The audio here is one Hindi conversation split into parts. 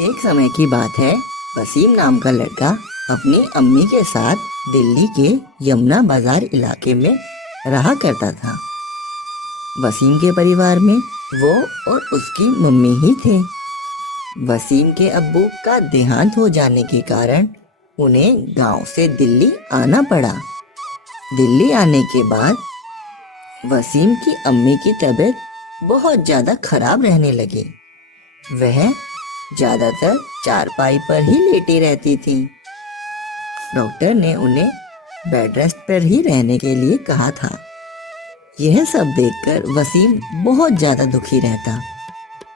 एक समय की बात है। वसीम नाम का लड़का अपनी अम्मी के साथ दिल्ली के यमुना बाजार इलाके में रहा करता था। वसीम के परिवार में वो और उसकी मम्मी ही थे। वसीम के अब्बू का देहांत हो जाने के कारण उन्हें गांव से दिल्ली आना पड़ा। दिल्ली आने के बाद वसीम की अम्मी की तबीयत बहुत ज़्यादा खराब रहने लगी। वह ज्यादातर चारपाई पर ही लेटी रहती थी। डॉक्टर ने उन्हें बेड रेस्ट पर ही रहने के लिए कहा था। यह सब देखकर वसीम बहुत ज्यादा दुखी रहता।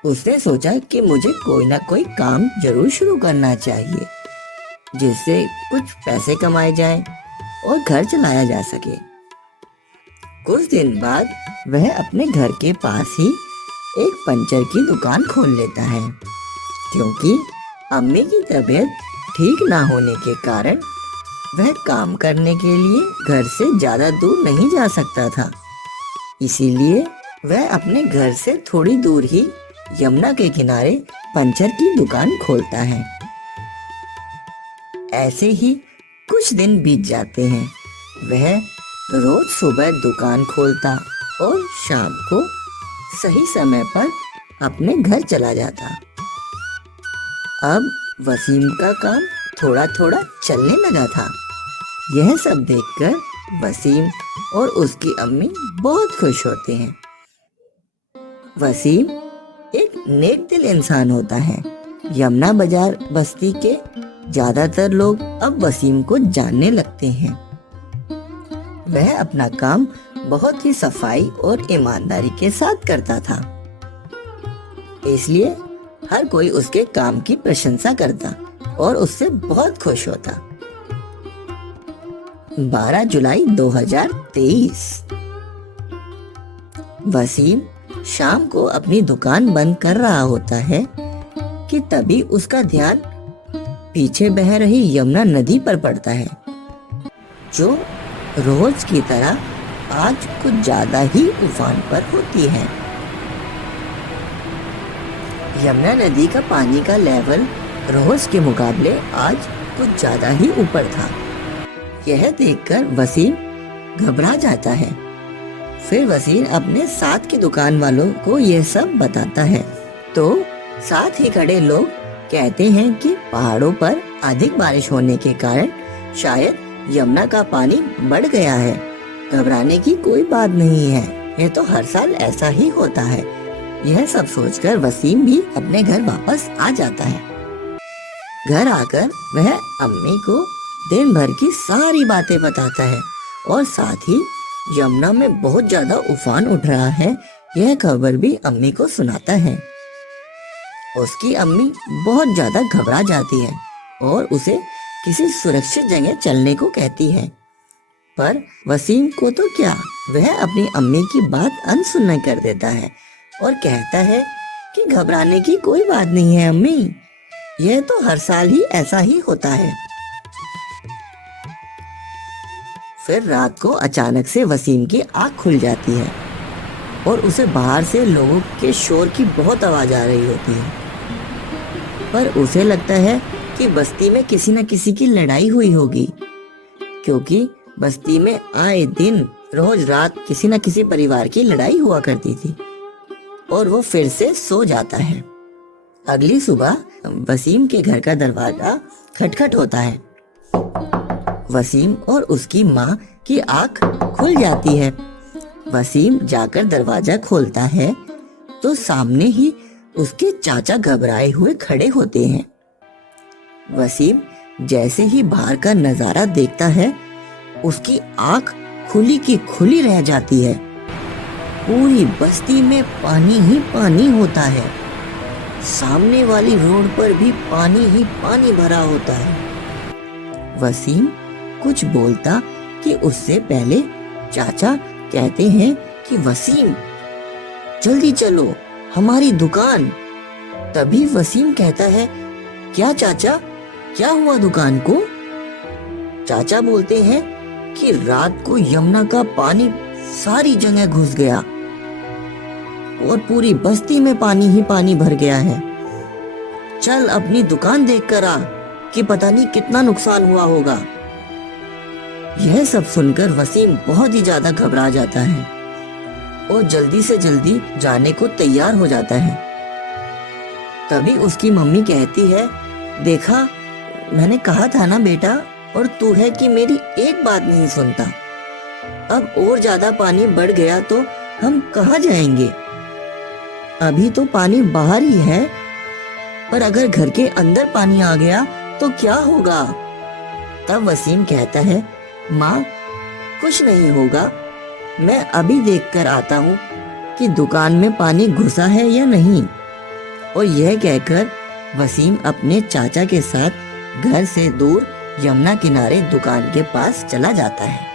उसने सोचा कि मुझे कोई ना कोई काम जरूर शुरू करना चाहिए जिससे कुछ पैसे कमाए जाएं और घर चलाया जा सके। कुछ दिन बाद वह अपने घर के पास ही एक पंचर की दुकान खोल लेता है, क्योंकि अम्मी की तबीयत ठीक ना होने के कारण वह काम करने के लिए घर से ज़्यादा दूर नहीं जा सकता था। इसीलिए वह अपने घर से थोड़ी दूर ही यमुना के किनारे पंचर की दुकान खोलता है। ऐसे ही कुछ दिन बीत जाते हैं। वह रोज सुबह दुकान खोलता और शाम को सही समय पर अपने घर चला जाता। अब वसीम का काम थोड़ा थोड़ा चलने लगा था। यह सब देखकर वसीम और उसकी अम्मी बहुत खुश होते हैं। वसीम एक नेक दिल इंसान होता है। यमुना बाजार बस्ती के ज्यादातर लोग अब वसीम को जानने लगते हैं। वह अपना काम बहुत ही सफाई और ईमानदारी के साथ करता था, इसलिए हर कोई उसके काम की प्रशंसा करता और उससे बहुत खुश होता। 12 जुलाई 2023 वसीम शाम को अपनी दुकान बंद कर रहा होता है कि तभी उसका ध्यान पीछे बह रही यमुना नदी पर पड़ता है, जो रोज की तरह आज कुछ ज्यादा ही उफान पर होती है। यमुना नदी का पानी का लेवल रोज के मुकाबले आज कुछ ज्यादा ही ऊपर था। यह देखकर वसीम घबरा जाता है। फिर वसीम अपने साथ की दुकान वालों को यह सब बताता है, तो साथ ही खड़े लोग कहते हैं कि पहाड़ों पर अधिक बारिश होने के कारण शायद यमुना का पानी बढ़ गया है। घबराने की कोई बात नहीं है, यह तो हर साल ऐसा ही होता है। यह सब सोचकर वसीम भी अपने घर वापस आ जाता है। घर आकर वह अम्मी को दिन भर की सारी बातें बताता है और साथ ही यमुना में बहुत ज्यादा उफान उठ रहा है यह खबर भी अम्मी को सुनाता है। उसकी अम्मी बहुत ज्यादा घबरा जाती है और उसे किसी सुरक्षित जगह चलने को कहती है, पर वसीम को तो क्या, वह अपनी अम्मी की बात अनसुनी कर देता है और कहता है कि घबराने की कोई बात नहीं है अम्मी, यह तो हर साल ही ऐसा ही होता है। फिर रात को अचानक से वसीम की आँख खुल जाती है और उसे बाहर से लोगों के शोर की बहुत आवाज आ रही होती है, पर उसे लगता है कि बस्ती में किसी न किसी की लड़ाई हुई होगी, क्योंकि बस्ती में आए दिन रोज रात किसी न किसी परिवार की लड़ाई हुआ करती थी और वो फिर से सो जाता है। अगली सुबह वसीम के घर का दरवाजा खटखट होता है। वसीम और उसकी माँ की आँख खुल जाती है। वसीम जाकर दरवाजा खोलता है तो सामने ही उसके चाचा घबराए हुए खड़े होते हैं। वसीम जैसे ही बाहर का नजारा देखता है, उसकी आँख खुली की खुली रह जाती है। पूरी बस्ती में पानी ही पानी होता है। सामने वाली रोड पर भी पानी ही पानी भरा होता है। वसीम कुछ बोलता कि उससे पहले चाचा कहते हैं कि वसीम जल्दी चलो, हमारी दुकान। तभी वसीम कहता है, क्या चाचा, क्या हुआ दुकान को? चाचा बोलते हैं कि रात को यमुना का पानी सारी जगह घुस गया और पूरी बस्ती में पानी ही पानी भर गया है। चल अपनी दुकान देख कर आ कि पता नहीं कितना नुकसान हुआ होगा। यह सब सुनकर वसीम बहुत ही ज्यादा घबरा जाता है और जल्दी से जल्दी जाने को तैयार हो जाता है। तभी उसकी मम्मी कहती है, देखा मैंने कहा था ना बेटा, और तू है कि मेरी एक बात नहीं सुनता। अब और ज्यादा पानी बढ़ गया तो हम कहाँ जाएंगे? अभी तो पानी बाहर ही है, पर अगर घर के अंदर पानी आ गया तो क्या होगा? तब वसीम कहता है, माँ कुछ नहीं होगा, मैं अभी देख कर आता हूँ कि दुकान में पानी घुसा है या नहीं। और यह कहकर वसीम अपने चाचा के साथ घर से दूर यमुना किनारे दुकान के पास चला जाता है।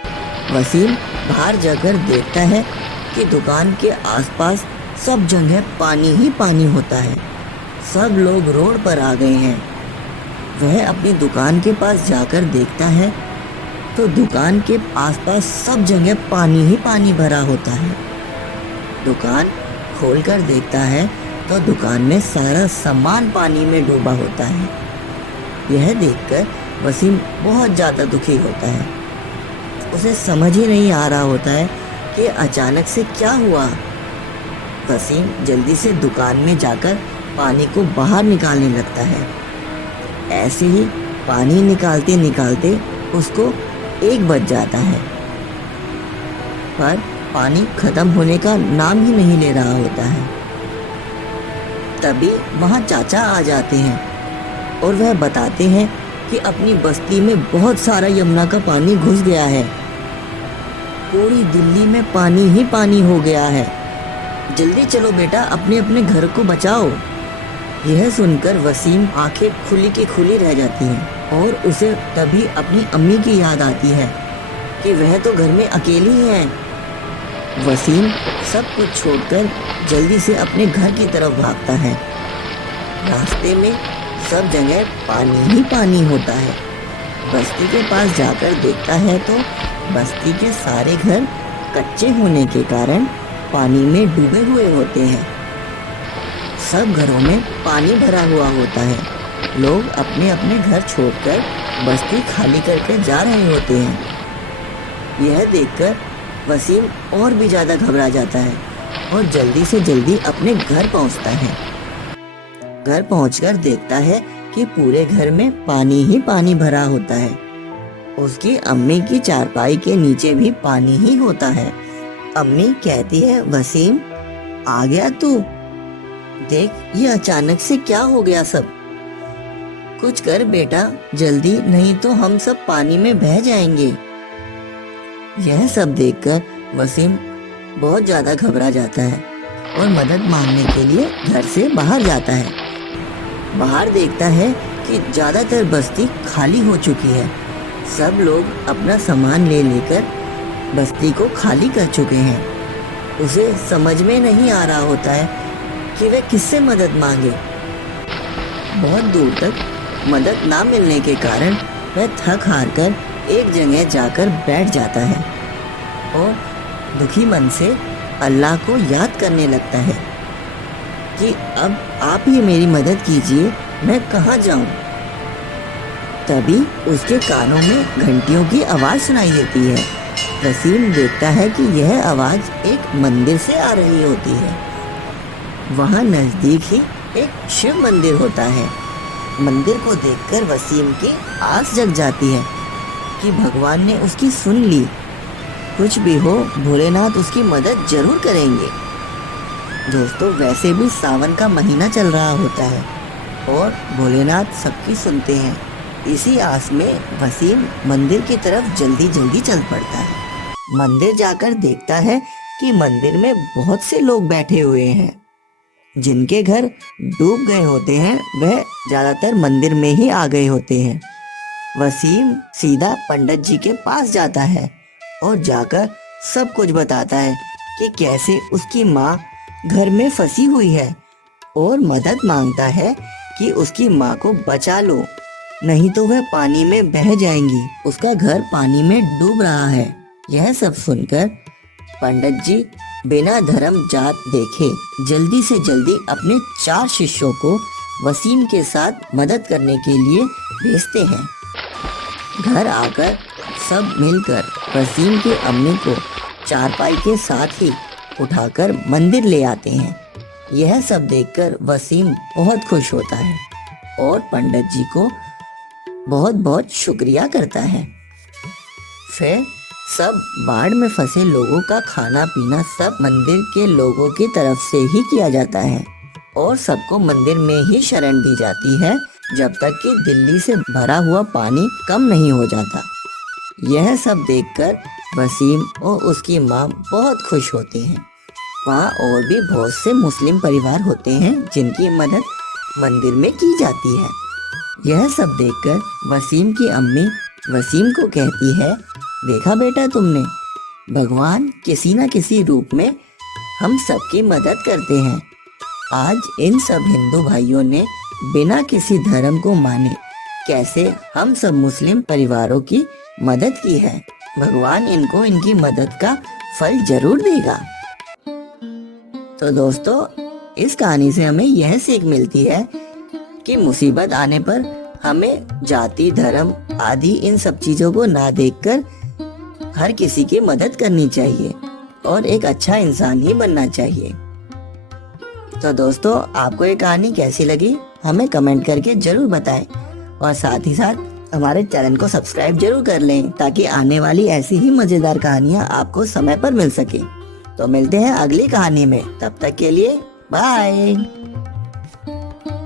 वसीम बाहर जाकर देखता है कि दुकान के आसपास सब जगह पानी ही पानी होता है। सब लोग रोड पर आ गए हैं। वह अपनी दुकान के पास जाकर देखता है तो दुकान के आसपास सब जगह पानी ही पानी भरा होता है। दुकान खोलकर देखता है तो दुकान में सारा सामान पानी में डूबा होता है। यह देखकर वसीम बहुत ज़्यादा दुखी होता है। उसे समझ ही नहीं आ रहा होता है कि अचानक से क्या हुआ। वसीम जल्दी से दुकान में जाकर पानी को बाहर निकालने लगता है। ऐसे ही पानी निकालते निकालते उसको 1 बज जाता है, पर पानी खत्म होने का नाम ही नहीं ले रहा होता है। तभी वहाँ चाचा आ जाते हैं और वह बताते हैं कि अपनी बस्ती में बहुत सारा यमुना का पानी घुस गया है। पूरी दिल्ली में पानी ही पानी हो गया है। जल्दी चलो बेटा, अपने अपने घर को बचाओ। यह सुनकर वसीम आंखें खुली की खुली रह जाती हैं और उसे तभी अपनी अम्मी की याद आती है कि वह तो घर में अकेली है। वसीम सब कुछ छोड़कर जल्दी से अपने घर की तरफ भागता है। रास्ते में सब जगह पानी ही पानी होता है। बस्ती के पास जाकर देखता है तो बस्ती के सारे घर कच्चे होने के कारण पानी में डूबे हुए होते हैं। सब घरों में पानी भरा हुआ होता है। लोग अपने अपने घर छोड़कर बस्ती खाली करके जा रहे होते हैं। यह देखकर वसीम और भी ज़्यादा घबरा जाता है और जल्दी से जल्दी अपने घर पहुंचता है। घर पहुंचकर देखता है कि पूरे घर में पानी ही पानी भरा होता है। उसकी अम्मी की चारपाई के नीचे भी पानी ही होता है। अम्मी कहती है, वसीम आ गया तू? देख ये अचानक से क्या हो गया सब। कुछ कर बेटा जल्दी, नहीं तो हम सब पानी में बह जाएंगे। यह सब देखकर वसीम बहुत ज्यादा घबरा जाता है और मदद मांगने के लिए घर से बाहर जाता है। बाहर देखता है कि ज्यादातर बस्ती खाली हो चुकी है। सब लोग अपना सामान ले लेकर बस्ती को खाली कर चुके हैं। उसे समझ में नहीं आ रहा होता है कि वह किससे मदद मांगे। बहुत दूर तक मदद ना मिलने के कारण वह थक हार कर एक जगह जाकर बैठ जाता है और दुखी मन से अल्लाह को याद करने लगता है कि अब आप ही मेरी मदद कीजिए, मैं कहाँ जाऊं। तभी उसके कानों में घंटियों की आवाज़ सुनाई देती है। वसीम देखता है कि यह आवाज़ एक मंदिर से आ रही होती है। वहाँ नज़दीक ही एक शिव मंदिर होता है। मंदिर को देखकर वसीम की आस जग जाती है कि भगवान ने उसकी सुन ली। कुछ भी हो भोलेनाथ उसकी मदद जरूर करेंगे। दोस्तों वैसे भी सावन का महीना चल रहा होता है और भोलेनाथ सबकी सुनते हैं। इसी आस में वसीम मंदिर की तरफ जल्दी जल्दी चल पड़ता है। मंदिर जाकर देखता है कि मंदिर में बहुत से लोग बैठे हुए हैं। जिनके घर डूब गए होते हैं वह ज्यादातर मंदिर में ही आ गए होते हैं। वसीम सीधा पंडित जी के पास जाता है और जाकर सब कुछ बताता है कि कैसे उसकी माँ घर में फंसी हुई है और मदद मांगता है कि उसकी माँ को बचा लो, नहीं तो वह पानी में बह जाएंगी। उसका घर पानी में डूब रहा है। यह सब सुनकर पंडित जी बिना धर्म जात देखे जल्दी से जल्दी अपने 4 शिष्यों को वसीम के साथ मदद करने के लिए भेजते हैं। घर आकर सब मिलकर वसीम की अम्मी को चारपाई के साथ ही उठाकर मंदिर ले आते हैं। यह सब देखकर वसीम बहुत खुश होता है और पंडित जी को बहुत बहुत शुक्रिया करता है। फिर सब बाढ़ में फंसे लोगों का खाना पीना सब मंदिर के लोगों की तरफ से ही किया जाता है और सबको मंदिर में ही शरण दी जाती है जब तक कि दिल्ली से भरा हुआ पानी कम नहीं हो जाता। यह सब देखकर वसीम और उसकी माँ बहुत खुश होते हैं। वहाँ और भी बहुत से मुस्लिम परिवार होते हैं जिनकी मदद मंदिर में की जाती है। यह सब देखकर वसीम की अम्मी वसीम को कहती है, देखा बेटा तुमने, भगवान किसी न किसी रूप में हम सबकी मदद करते हैं। आज इन सब हिंदू भाइयों ने बिना किसी धर्म को माने कैसे हम सब मुस्लिम परिवारों की मदद की है। भगवान इनको इनकी मदद का फल जरूर देगा। तो दोस्तों, इस कहानी से हमें यह सीख मिलती है कि मुसीबत आने पर हमें जाति धर्म आदि इन सब चीजों को ना देखकर हर किसी की मदद करनी चाहिए और एक अच्छा इंसान ही बनना चाहिए। तो दोस्तों, आपको ये कहानी कैसी लगी हमें कमेंट करके जरूर बताएं और साथ ही साथ हमारे चैनल को सब्सक्राइब जरूर कर लें ताकि आने वाली ऐसी ही मजेदार कहानियाँ आपको समय पर मिल सके। तो मिलते हैं अगली कहानी में, तब तक के लिए बाय।